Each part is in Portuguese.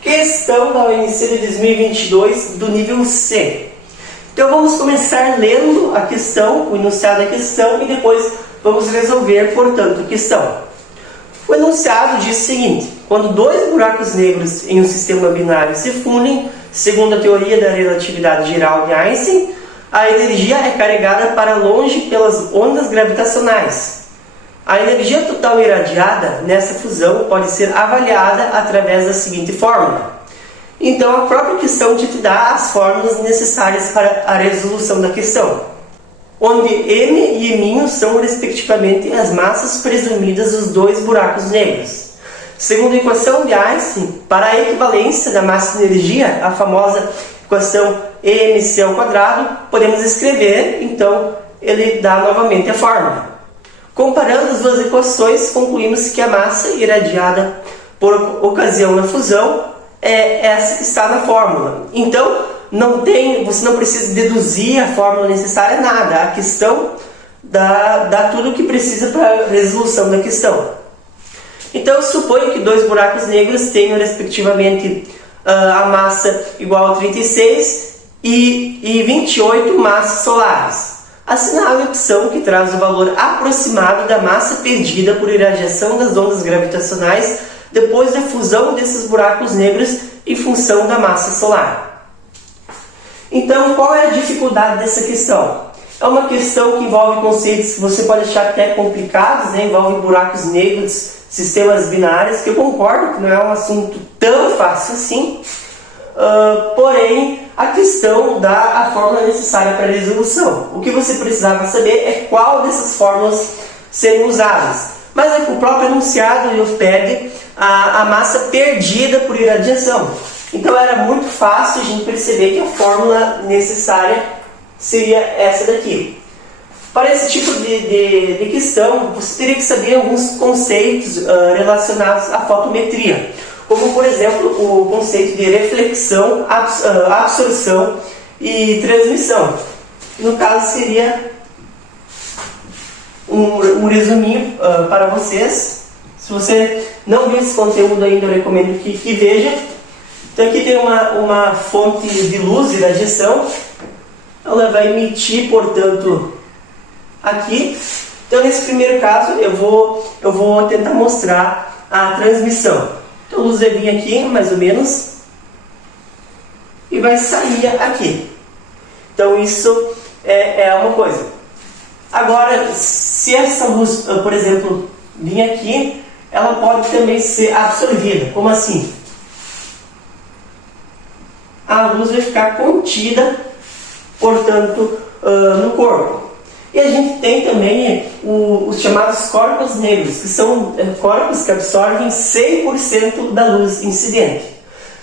Questão da UNC de 2022 do nível C. Então vamos começar lendo a questão, o enunciado da questão, e depois vamos resolver, portanto, a questão. O enunciado diz o seguinte: quando dois buracos negros em um sistema binário se fundem, segundo a teoria da relatividade geral de Einstein, a energia é carregada para longe pelas ondas gravitacionais. A energia total irradiada nessa fusão pode ser avaliada através da seguinte fórmula. Então, a própria questão te dá as fórmulas necessárias para a resolução da questão, onde M e M' são, respectivamente, as massas presumidas dos dois buracos negros. Segundo a equação de Einstein, para a equivalência da massa e energia, a famosa equação EmC², podemos escrever, então, ele dá novamente a fórmula. Comparando as duas equações, concluímos que a massa irradiada por ocasião da fusão é essa que está na fórmula. Então, você não precisa deduzir a fórmula necessária, nada. A questão dá tudo o que precisa para a resolução da questão. Então, suponho que dois buracos negros tenham, respectivamente, a massa igual a 36 e 28 massas solares. Assinale a opção que traz o valor aproximado da massa perdida por irradiação das ondas gravitacionais depois da fusão desses buracos negros em função da massa solar. Então, qual é a dificuldade dessa questão? É uma questão que envolve conceitos que você pode achar até complicados, né? Envolve buracos negros, sistemas binários, que eu concordo que não é um assunto tão fácil assim. Porém, a questão dá a fórmula necessária para a resolução. O que você precisava saber é qual dessas fórmulas seriam usadas. Mas é que o próprio enunciado nos pede a massa perdida por irradiação. Então era muito fácil a gente perceber que a fórmula necessária seria essa daqui. Para esse tipo de questão, você teria que saber alguns conceitos relacionados à fotometria, como, por exemplo, o conceito de reflexão, absorção e transmissão. No caso, seria um resuminho para vocês. Se você não viu esse conteúdo ainda, eu recomendo que veja. Então aqui tem uma fonte de luz e radiação. Ela vai emitir, portanto, aqui. Então, nesse primeiro caso, eu vou tentar mostrar a transmissão. Então a luz vai vir aqui, mais ou menos, e vai sair aqui. Então isso é uma coisa. Agora, se essa luz, por exemplo, vir aqui, ela pode também ser absorvida. Como assim? A luz vai ficar contida, portanto, no corpo. E a gente tem também os chamados corpos negros, que são corpos que absorvem 100% da luz incidente.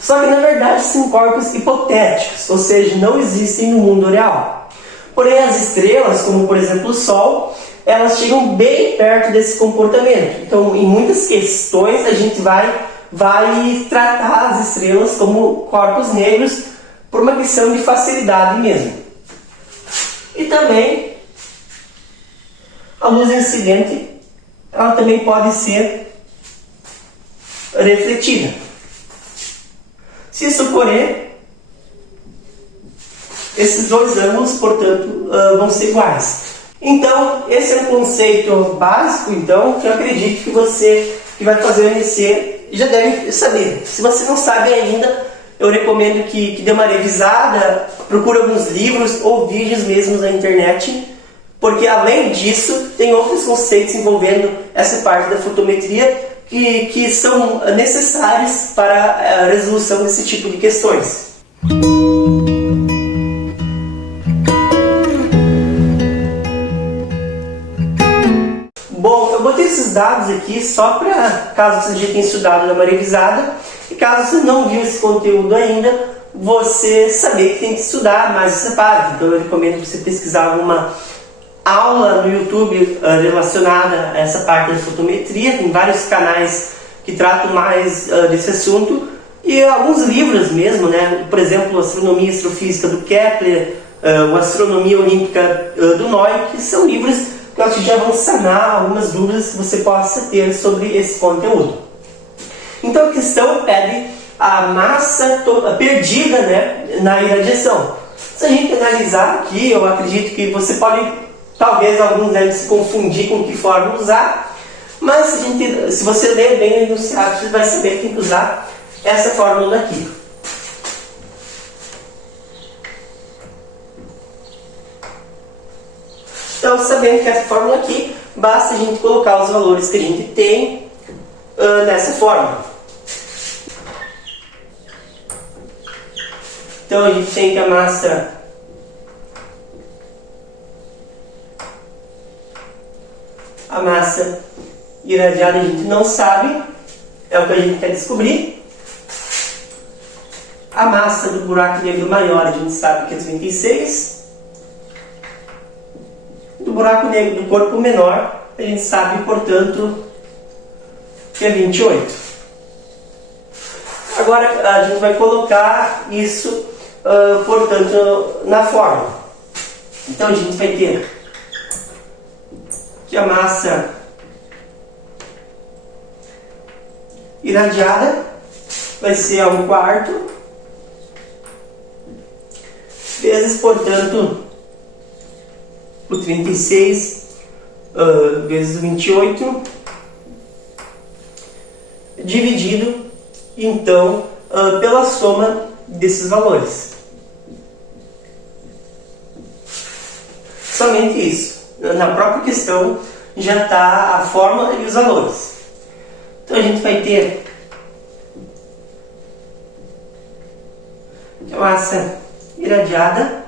Só que, na verdade, são corpos hipotéticos, ou seja, não existem no mundo real. Porém, as estrelas, como por exemplo o Sol, elas chegam bem perto desse comportamento. Então, em muitas questões, a gente vai tratar as estrelas como corpos negros por uma questão de facilidade mesmo. E também a luz incidente, ela também pode ser refletida. Se isso ocorrer, esses dois ângulos, portanto, vão ser iguais. Então, esse é um conceito básico, então, que eu acredito que você que vai fazer o NC já deve saber. Se você não sabe ainda, eu recomendo que dê uma revisada, procure alguns livros ou vídeos mesmo na internet, porque além disso, tem outros conceitos envolvendo essa parte da fotometria que são necessários para a resolução desse tipo de questões. Bom, eu botei esses dados aqui só para, caso você já tenha estudado, dar uma revisada, e caso você não viu esse conteúdo ainda, você saber que tem que estudar mais essa parte. Então eu recomendo que você pesquisar alguma aula no YouTube relacionada a essa parte da fotometria. Tem vários canais que tratam mais desse assunto, e alguns livros mesmo, né? Por exemplo, Astronomia e Astrofísica do Kepler, o Astronomia Olímpica do Noy, que são livros que eu acho que já vão sanar algumas dúvidas que você possa ter sobre esse conteúdo. Então a questão pede a massa perdida, né, na irradiação. Se a gente analisar aqui, eu acredito que você pode, talvez alguns devem se confundir com que forma usar, mas se você ler bem o enunciado, você vai saber que tem que usar essa fórmula daqui. Então, sabendo que essa fórmula aqui, basta a gente colocar os valores que a gente tem nessa fórmula. Então, a gente tem que a massa irradiada a gente não sabe, é o que a gente quer descobrir. A massa do buraco negro maior a gente sabe que é 26. Do buraco negro do corpo menor a gente sabe, portanto, que é 28. Agora a gente vai colocar isso, portanto, na fórmula. Então a gente vai ter que a massa irradiada vai ser a 1/4 vezes, portanto, o 36 vezes o 28 dividido, então, pela soma desses valores. Somente isso. Na própria questão já está a fórmula e os valores. Então a gente vai ter que a massa irradiada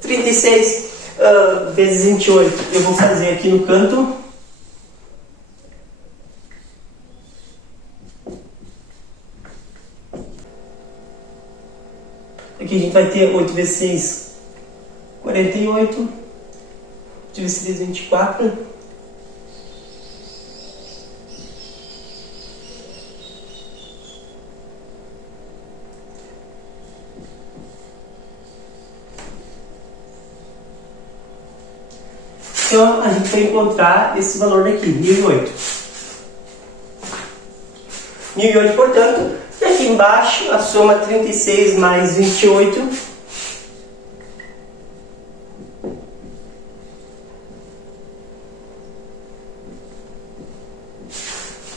36 vezes 28 eu vou fazer aqui no canto. Aqui a gente vai ter 8 vezes 6, 48. 8 vezes 3, 24. Então, a gente vai encontrar esse valor daqui, 1008. 1008, portanto, e aqui embaixo a soma 36 mais 28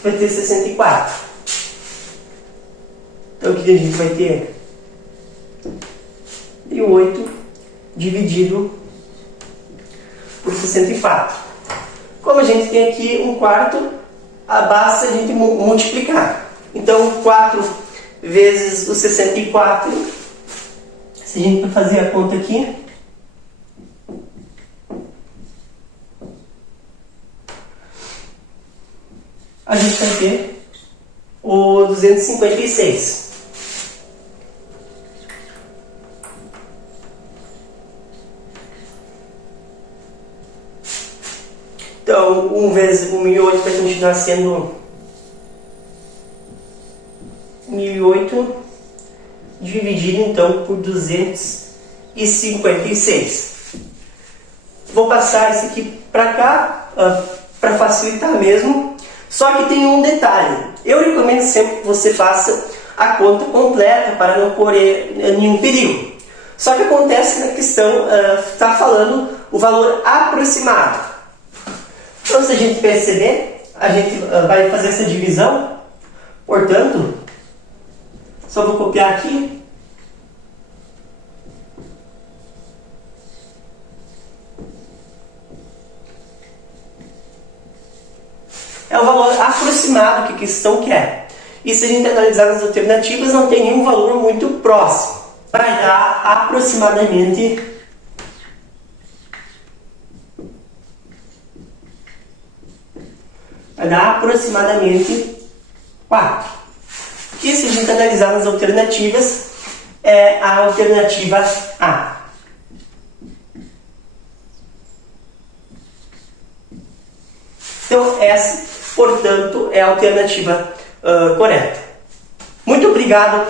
vai ter 64. Então aqui a gente vai ter 8 dividido por 64. Como a gente tem aqui 1/4, basta a gente multiplicar. Então 4 vezes o 64, se a gente for fazer a conta aqui, a gente vai ter o 256. Então, 1 vezes o 1008 vai continuar sendo 1008 dividido então por 256. Vou passar isso aqui para cá para facilitar mesmo. Só que tem um detalhe. Eu recomendo sempre que você faça a conta completa para não correr nenhum perigo. Só que acontece na questão, está falando o valor aproximado. Então, se a gente perceber, a gente vai fazer essa divisão. Portanto, só vou copiar aqui. É o valor aproximado que a questão quer. E se a gente analisar as alternativas, não tem nenhum valor muito próximo. Vai dar aproximadamente 4. Que se a gente analisar nas alternativas, é a alternativa A. Então, essa, portanto, é a alternativa correta. Muito obrigado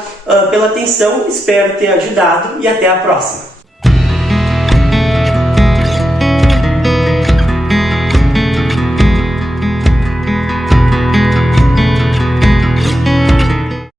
pela atenção, espero ter ajudado e até a próxima.